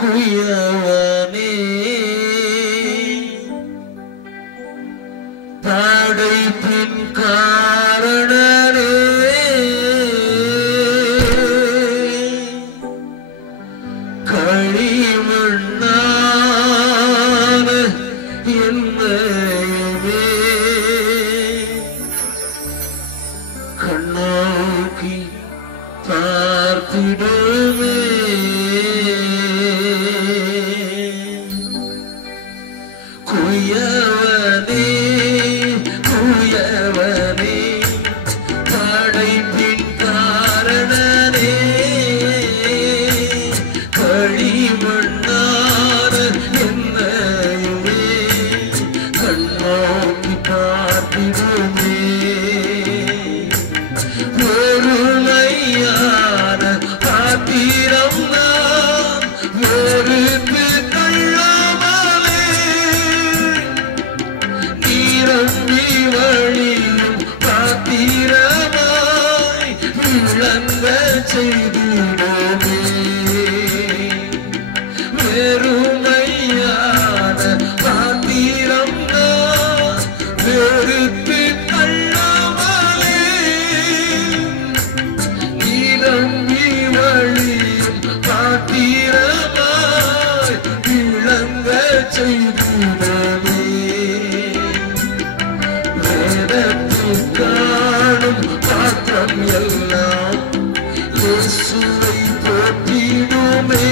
குயவனே படைப்பின் காரணனே களிமண்ணான என்னையுமே கண்ணோக்கி பார்த்திடுமே குயவனே குயவனே படைப்பின் காரணனே களிமண்ணான என்னையுமே கண்ணோக்கி பார்த்திடுமே ஒருமையான பாத்திரம் நான் ஒருத்து தள்ளாமலே நீரம்பி வழியும் பாத்திரமாய் விளங்க செய்திடுமே வெறுமையான பாத்திரம் நான் வெறுத்து தள்ளாமலே நீரம்பி வழியும் பாத்திரமாய் விளங்க செய்திடுமே வேதத்தில் காணும் பாத்திரம் எல்லாம் இயேசுவை போற்றிடுமே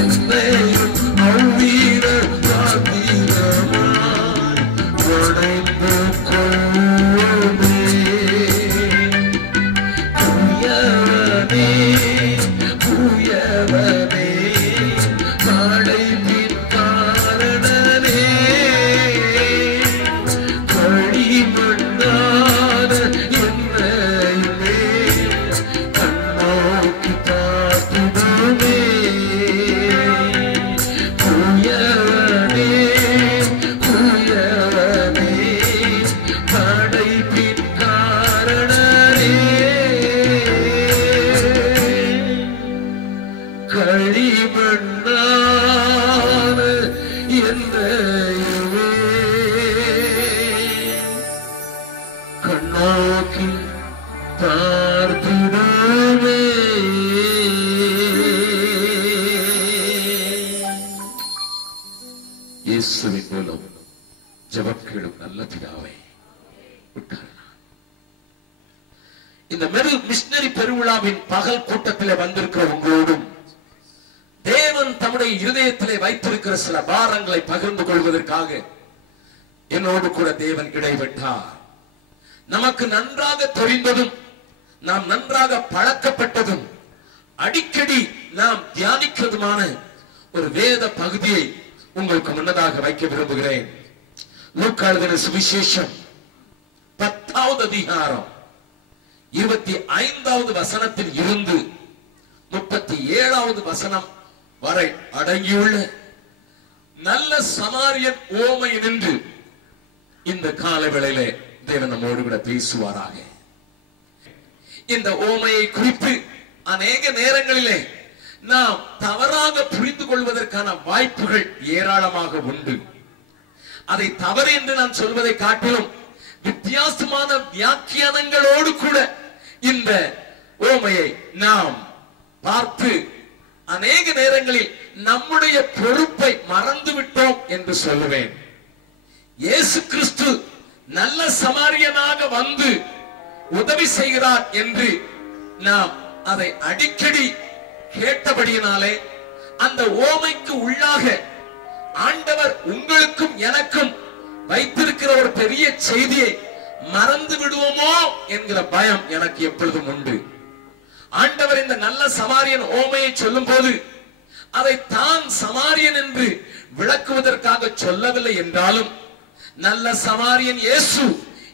என்னையும் அவ்வீர பாத்திரமாய் உடைந்து கொள்ளுமே குயவனே குயவனே படைப்பின் காரணனே களிமண்ணான என்னையுமே கண்ணோக்கி பார்த்திடுமே குயவனே குயவனே படைப்பின் காரணனே களிமண்ணான என்னையுமே கண்ணோக்கி பார்த்திடுமே இயேசுவின் மூலம் ஜெபம் கேளும் நல்ல பிதாவே உட்காரலாம். இந்த மிஷனரி பெருவிழாவின் பகல் கூட்டத்திலே வந்திருக்கிற உங்களோடும் தேவன் தம்முடைய இருதயத்திலே வைத்திருக்கிற சில பாரங்களை பகிர்ந்து கொள்வதற்காக என்னோடு கூட தேவன் இடைவிட்டார். நமக்கு நன்றாக தெரிந்ததும் நாம் நன்றாக பழக்கப்பட்டதும் அடிக்கடி நாம் தியானிக்கிறதுமான ஒரு வேத பகுதியை உங்களுக்கு முன்னதாக வைக்க விரும்புகிறேன். லூக்கா எழுதின சுவிசேஷம் 10வது அதிகாரம் 25வது வசனத்தில் இருந்து 37வது வசனம் வரை அடங்கியுள்ள நல்ல சமாரியன் ஓமை நின்று இந்த கால வேளையிலே தேவன் நம்மோடு கூட பேசுவாராக. இந்த ஓமையை குறித்து அநேக நேரங்களிலே நாம் தவறாக புரிந்து கொள்வதற்கான வாய்ப்புகள் ஏராளமாக உண்டு. அதை தவறு என்று நான் சொல்வதை காட்டிலும் வித்தியாசமான வியாக்கியானங்களோடு கூட இந்த ஓமையை நாம் பார்த்து அநேக நேரங்களில் நம்முடைய பொறுப்பை மறந்துவிட்டோம் என்று சொல்லுவேன். இயேசு கிறிஸ்து நல்ல சமாரியனாக வந்து உதவி செய்கிறார் என்று நாம் அதை அடிக்கடி கேட்டபடியினாலே அந்த ஓமைக்கு உள்ளாக ஆண்டவர் உங்களுக்கும் எனக்கும் வைத்திருக்கிற ஒரு பெரிய செய்தியை மறந்து விடுவோமோ என்கிற பயம் எனக்கு எப்பொழுதும் உண்டு. ஆண்டவர் இந்த நல்ல சமாரியன் ஓமையை சொல்லும் போது அதை தான் சமாரியன் என்று விளக்குவதற்காக சொல்லவில்லை என்றாலும் நல்ல சமாரியன் இயேசு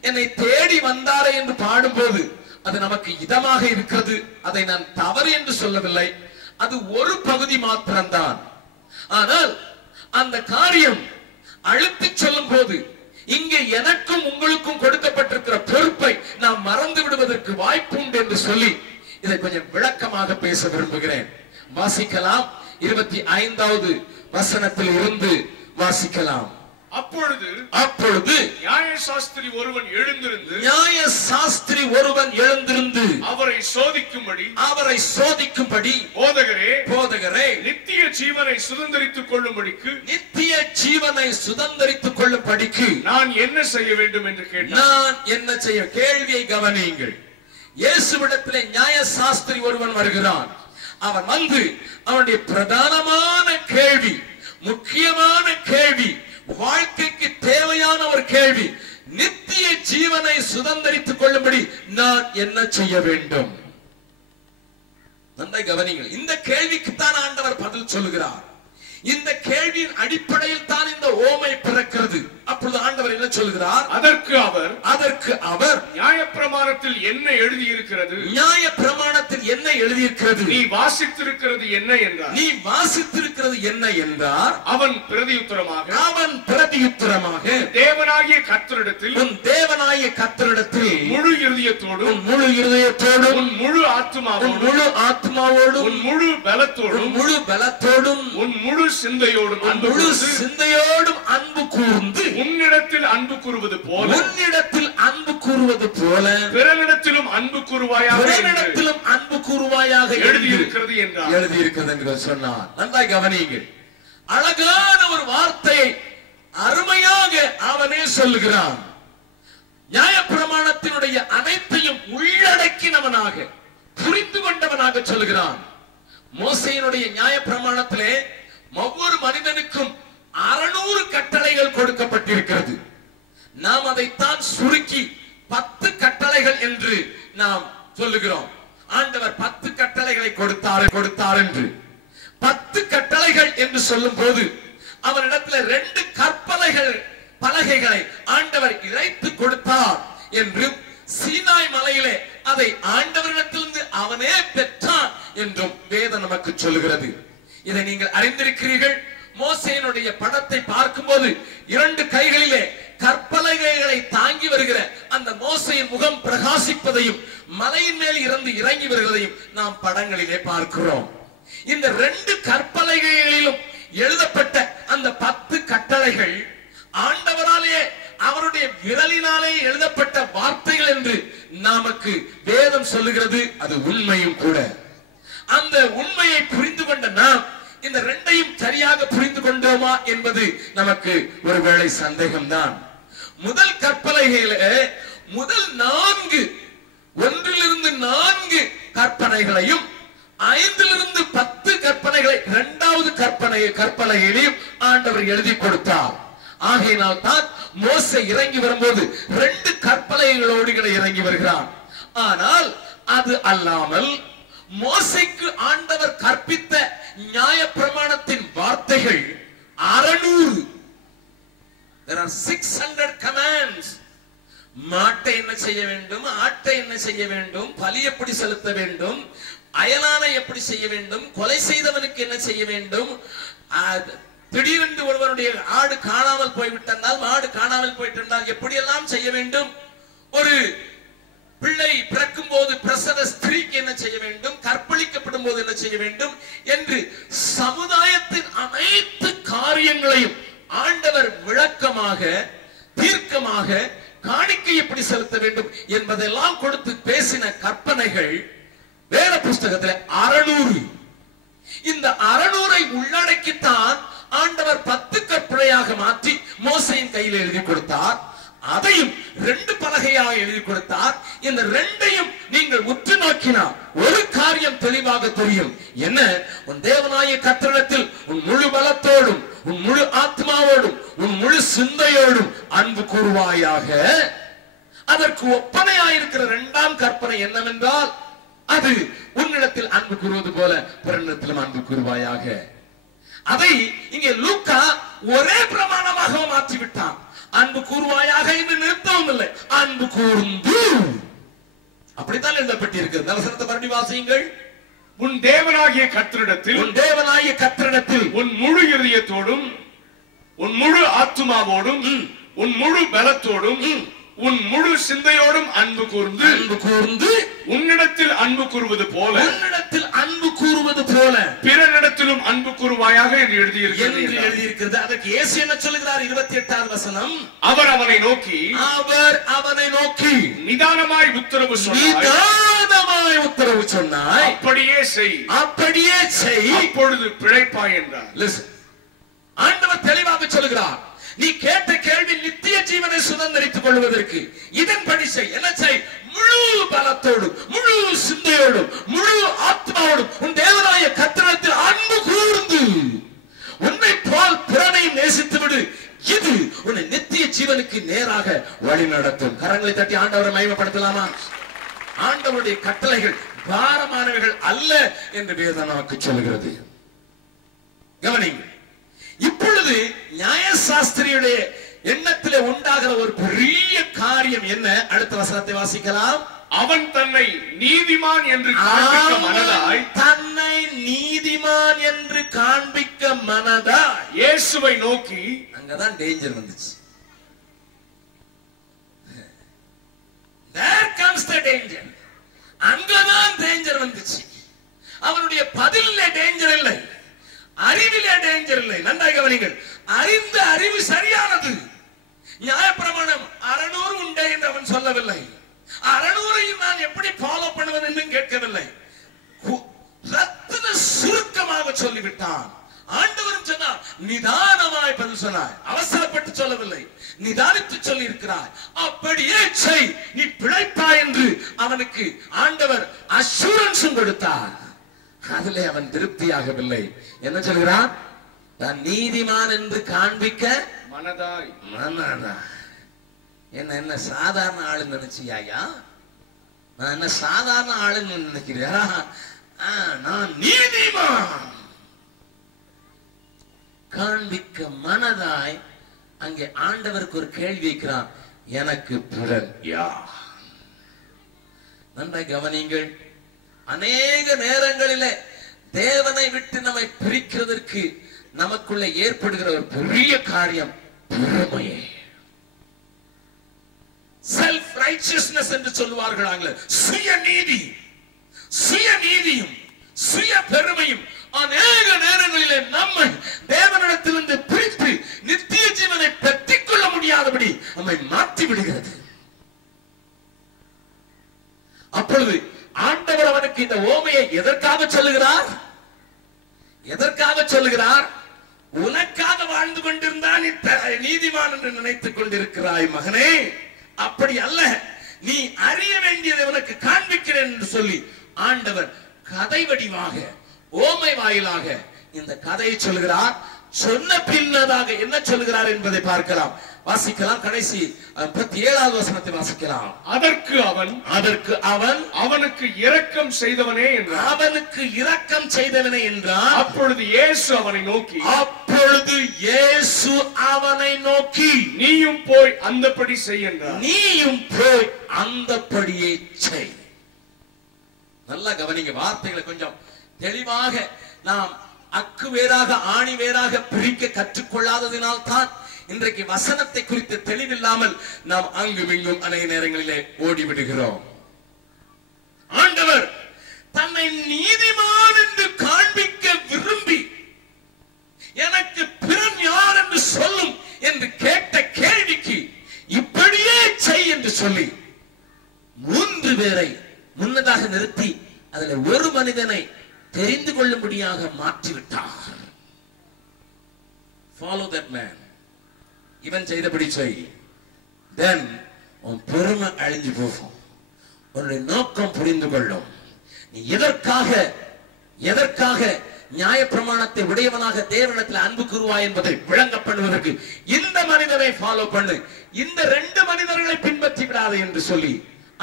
என்னை தேடி வந்தாரே என்று பாடும்போது அது நமக்கு இதமாக இருக்கிறது. அதை நான் தவறு என்று சொல்லவில்லை, அது ஒரு பகுதி மாத்திரம்தான். ஆனால் அந்த காரியம் அழுத்தி சொல்லும் போது இங்கே எனக்கும் உங்களுக்கும் கொடுக்கப்பட்டிருக்கிற பொறுப்பை நாம் மறந்து விடுவதற்கு வாய்ப்பு உண்டு என்று சொல்லி இதை கொஞ்சம் விளக்கமாக பேச விரும்புகிறேன். வாசிக்கலாம். 25வது வசனத்தில் இருந்து வாசிக்கலாம். அப்பொழுது நியாயசாஸ்திரி ஒருவன் எழுந்திருந்து அவரை சோதிக்கும்படி போதகரே நித்திய ஜீவனை சுதந்தரித்துக் கொள்ளும்படிக்கு நான் என்ன செய்ய வேண்டும் என்று கேட்டார். கேள்வியை கவனியுங்கள். இயேசுவிடத்திலே நியாயசாஸ்திரி ஒருவன் வருகிறான். அவன் வந்து அவனுடைய பிரதானமான கேள்வி, முக்கியமான கேள்வி, வாழ்க்கைக்கு தேவையான ஒரு கேள்வி, நித்திய ஜீவனை சுதந்தரித்துக் கொள்ளும்படி நான் என்ன செய்ய வேண்டும்? நன்றாய் கவனிங்கள். இந்த கேள்விக்குத்தான் ஆண்டவர் பதில் சொல்லுகிறார். இந்த கேள்வியின் அடிப்படையில் தான் இந்த ஓமை பிறக்கிறது. அப்பொழுது ஆண்டவர் என்ன சொல்கிறார்? அதற்கு அவர் நியாயப்பிரமாணத்தில் என்ன எழுதியிருக்கிறது? நீ வாசித்திருக்கிறது என்ன என்றார். அவன் பிரதியுத்தரமாக தேவனாகிய கர்த்தரிடத்தில் முழு இருதயத்தோடும் உன் முழு ஆத்துமாவோடும் உன் முழு பலத்தோடும் உன் முழு சிந்தையோடும் அன்பு கூர்ந்து உன்னிடத்தில் அன்பு கூறுவது போல பிறனிடத்திலும் அன்பு கூறுவாயாக எழுதியிருக்கிறது என்று சொன்னார். நன்றாய் கவனியுங்கள். அழகான ஒரு வார்த்தையை அருமையாக அவனே சொல்லுகிறான். நியாயப்பிரமாணத்தினுடைய அனைத்தையும் உள்ளடக்கினவனாக, புரிந்து கொண்டவனாக சொல்லுகிறான். மோசேயினுடைய நியாயப்பிரமாணத்திலே ஒவ்வொரு மனிதனுக்கும் 600 கட்டளைகள் கொடுக்கப்பட்டிருக்கிறது. நாம் அதைத்தான் சுருக்கி 10 கட்டளைகள் என்று நாம் சொல்லுகிறோம். ஆண்டவர் 10 கட்டளைகளை கொடுத்தார் என்று. 10 கட்டளைகள் என்று சொல்லும் போது அவரிடத்துல 2 பலகைகளை ஆண்டவர் இழைத்து கொடுத்தார் என்று, சீனாய் மலையிலே அதை ஆண்டவரிடத்திலிருந்து அவனே பெற்றான் என்றும் வேதம் நமக்கு சொல்லுகிறது. இதை நீங்கள் அறிந்திருக்கிறீர்கள். மோசேயினுடைய படத்தை பார்க்கும்போது 2 கைகளிலே கற்பலகைகளை தாங்கி வருகிற அந்த மோசேயின் முகம் பிரகாசிப்பதையும் மலையின் மேல் இருந்து இறங்கி வருகிறதையும் நாம் படங்களிலே பார்க்கிறோம். இந்த 2 கற்பலகைகளிலும் எழுதப்பட்ட அந்த 10 கட்டளைகள் ஆண்டவராலே அவருடைய விரலினாலே எழுதப்பட்ட வார்த்தைகள் என்று நமக்கு வேதம் சொல்லுகிறது. அது உண்மையும் கூட. அந்த உண்மையை புரிந்து கொண்ட நாம் இந்த 2ஐயும் சரியாக புரிந்து கொண்டோமா என்பது நமக்கு ஒருவேளை சந்தேகம்தான். முதல் கற்பலகையில முதல் 1 கற்பனைகளையும் 5 10 கற்பனைகளை 2வது கற்பனையிலையும் ஆண்டவர் எழுதி கொடுத்தார். ஆகையினால் தான் மோசே இறங்கி வரும்போது 2 கற்பனைகளோடு இறங்கி வருகிறார். ஆனால் அது அல்லாமல் மோசேக்கு ஆண்டவர் கற்பித்த நியாயப்பிரமாணத்தின் வார்த்தைகள் 600. There are 600 commands. மாட்டை என்ன செய்ய வேண்டும், ஆட்டை என்ன செய்ய வேண்டும், பலி எப்படி செலுத்த வேண்டும், அயலானை எப்படி செய்ய வேண்டும், கொலை செய்தவனுக்கு என்ன செய்ய வேண்டும், திடீரென்று ஒருவனுடைய ஆடு காணாமல் போய்விட்டால், மாடு காணாமல் போயிட்டால் எப்படி எல்லாம் செய்ய வேண்டும், ஒரு பிள்ளை பிறக்கும் போது பிரசவ ஸ்திரீக்கு என்ன செய்ய வேண்டும், கற்பழிக்கப்படும் போது என்ன செய்ய வேண்டும் என்று சமுதாயத்தின் அனைத்து காரியங்களையும் ஆண்டவர் விளக்கமாக, தீர்க்கமாக, காணிக்கை எப்படி செலுத்த வேண்டும் என்பதெல்லாம் கொடுத்து பேசின கற்பனைகள் வேத புஸ்தகத்தில் 600. இந்த 600ஐ உள்ளடக்கித்தான் ஆண்டவர் 10 கற்பனையாக மாற்றி மோசேயின் கையில் எழுதி கொடுத்தார். அதையும் 2 பலகையாக எழுதி கொடுத்தார். இந்த 2ஐயும் நீங்கள் உற்று நோக்கினால் ஒரு காரியம் தெளிவாக தெரியும். என்ன? உன் தேவனாகிய கர்த்தரிடத்தில் உன் முழு பலத்தோடும், உன் முழு ஆத்மாவோடும், உன் முழு சிந்தையோடும் அன்பு கூறுவாயாக. அதற்கு ஒப்பனையாயிருக்கிற 2ஆம் கற்பனை என்னவென்றால், அது உன்னிடத்தில் அன்பு கூறுவது போல பிறனிடத்திலும் அன்பு கூறுவாயாக. அதை இங்கே லூக்கா ஒரே பிரமாணமாக மாற்றிவிட்டான். அன்பு கூறுவாயாக என்று நிறுத்தவும் இல்லை, அன்பு கூர்ந்து. அப்படித்தான் எழுதப்பட்டிருக்கிறது. வசனத்தை மறுபடி வாசியுங்கள். உன் தேவனாகிய கர்த்தரிடத்தில் உன் முழு இதயத்தோடும், உன் முழு ஆத்துமாவோடும், உன் முழு பலத்தோடும், உன் முழு சிந்தையோடும் அன்பு கூர்ந்து உன்னிடத்தில் அன்பு கூறுவது போல கூறுவாயாக என்று எழுதியிருக்கிறது. அதற்கு இயேசு என்ன சொல்லுகிறார்? 28வது வசனம், அவர் அவனை நோக்கி நிதானமாய் உத்தரவு சொன்னாய், அப்படியே செய் அப்பொழுது பிழைப்பாய் என்றார். ஆண்டவர் தெளிவாக சொல்லுகிறார், நீ கேட்ட கேள்வி நித்திய ஜீவனை சுதந்திரித்துக் கொள்வதற்கு இதன்படி செய். என்ன செய்? முழு பலத்தோடும், முழு சிந்தையோடும், முழு ஆத்மாவோடும் உன் தேவனாய கர்த்தரிடத்தில் அன்பு கூர்ந்து உன்னை போல் பிறனையும் நேசித்து விடு. இது உன்னை நித்திய ஜீவனுக்கு நேராக வழி நடத்தும். கரங்களை தட்டி ஆண்டவரை மகிமைப்படுத்தலாமா? ஆண்டவருடைய கட்டளைகள் பாரமானவைகள் அல்ல என்று வேதம் நமக்கு சொல்கிறது. கவனிங்க, இப்பொழுது நியாயசாஸ்திரியுடைய எண்ணத்திலே உண்டாகிற ஒரு பெரிய காரியம் என்ன? அடுத்த வசனத்தை வாசிக்கலாம். அவன் தன்னை நீதிமான் என்று காண்பிக்க மனதாய் இயேசுவை நோக்கி, அங்கதான் டேஞ்சர் வந்துச்சு. There comes the danger. அங்கதான் டேஞ்சர் வந்துச்சு. அவனுடைய பதிலே டேஞ்சர் இல்லை, அறிவிலே டேஞ்சர் இல்லை. நன்றாக கவனிங்கள். அறிந்த அறிவு சரியானது. நியாயப்பிரமாணம் 600 உண்டே என்று அவன் சொல்லவில்லை. 600ஐயும் நான் எப்படி ஃபாலோ பண்ணுவது என்று கேட்கவில்லை. ரத்தின சுருக்கமாக சொல்லிவிட்டான். ஆண்டவரும் சொன்னார், நிதானமாய் பதில் சொன்னாய். அவசரப்பட்டு சொல்லவில்லை, நிதானித்து சொல்லி இருக்கிறார். அப்படியே செய், நீ பிழைப்பாய் என்று அவனுக்கு ஆண்டவர் அஷூரன்ஸும் கொடுத்தார். அதிலே அவன் திருப்தியாகவில்லை. என்ன சொல்கிறான்? நான் நீதிமான் என்று காண்பிக்க மனதாய். என்ன சாதாரண ஆளு நினைச்சியா? நான் என்ன சாதாரண ஆளுன்னு நினைக்கிறியா? நான் நீதிமான் காண்பிக்க மனதாய். அங்கே ஆண்டவருக்கு ஒரு கேள்வி வைக்கிறான், எனக்கு பிறன் யார்? நன்றாய் கவனிங்கள். அநேக நேரங்களிலே தேவனை விட்டு நம்மை பிரிக்கிறதற்கு நமக்குள்ள ஏற்படுகிற ஒரு பெரிய காரியம் பெருமையே. செல்ஃப் ரைச்சியஸ்னஸ் என்று சொல்வார்கள் ஆங்கில. சுயநீதியும் சுய பெருமையும் அநேக நேரங்களிலே நம்மை தேவனிடத்திலிருந்து பிரித்து நித்திய ஜீவனை பெற்றுக் கொள்ள முடியாதபடி நம்மை மாற்றி விடுகிறது. அப்பொழுது ஆண்டவர் அவனுக்கு இந்த ஓமையை எதற்காக சொல்லுகிறார்? உனக்காக வாழ்ந்து கொண்டிருந்தான் நீதிமான் என்று நினைத்துக் கொண்டிருக்கிறாய் மகனே. அப்படி அல்ல, நீ அறிய வேண்டியதை உனக்கு காண்பிக்கிறேன் என்று சொல்லி ஆண்டவர் கதை வடிவாக ஓமை வாயிலாக இந்த கதையை சொல்கிறார். சொன்ன பின்னதாக என்ன சொல்கிறார் என்பதை பார்க்கலாம். வாசிக்கலாம். கடைசி 37வது வசனத்தை வாசிக்கலாம். அதற்கு அவன் அவனுக்கு இரக்கம் செய்தவனே என்றான். அப்பொழுது இயேசு அவனை நோக்கி நீயும் போய் அந்தபடி செய் என்றார். அந்தபடியே செய். நல்லா கவனிங்க, வார்த்தைகளை கொஞ்சம் தெளிவாக நாம் அக்கு வேறாக ஆணி வேறாக பிரிக்க கற்றுக்கொள்ளாததினால் தான் இன்றைக்கு வசனத்தை குறித்து தெளிவில்லாமல் நாம் அங்கும் இங்கும் அநேக நேரங்களிலே ஓடிவிடுகிறோம். ஆண்டவர் தன்னை நீதிமான் என்று காண்பிக்க விரும்பி எனக்கு பிறன் யார் என்று சொல்லும் என்று கேட்ட கேள்விக்கு இப்படியே செய் என்று சொல்லி 3 பேரை முன்னதாக நிறுத்தி அதுல ஒரு மனிதனை தெரிந்து கொள்ளும்படியாக மாற்றிவிட்டார். Follow that man. இவன் செய்தபடி செய். Then உன் பெருமை அழிஞ்சு போகும். உன்னுடைய நோக்கம் புரிந்து கொள்ளும். நீ எதற்காக நியாயப்பிரமாணத்தை உடையவனாக தேவனிடத்தில் அன்பு கூறுவாய் என்பதை விளங்க பண்ணுவதற்கு இந்த மனிதனை ஃபாலோ பண்ணு, இந்த 2 மனிதர்களை பின்பற்றி விடாதே என்று சொல்லி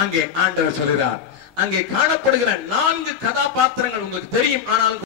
அங்கே ஆண்டவர் சொல்கிறார். அங்கே காணப்படுகிற 4 கதாபாத்திரங்கள் உங்களுக்கு தெரியும். ஆனால்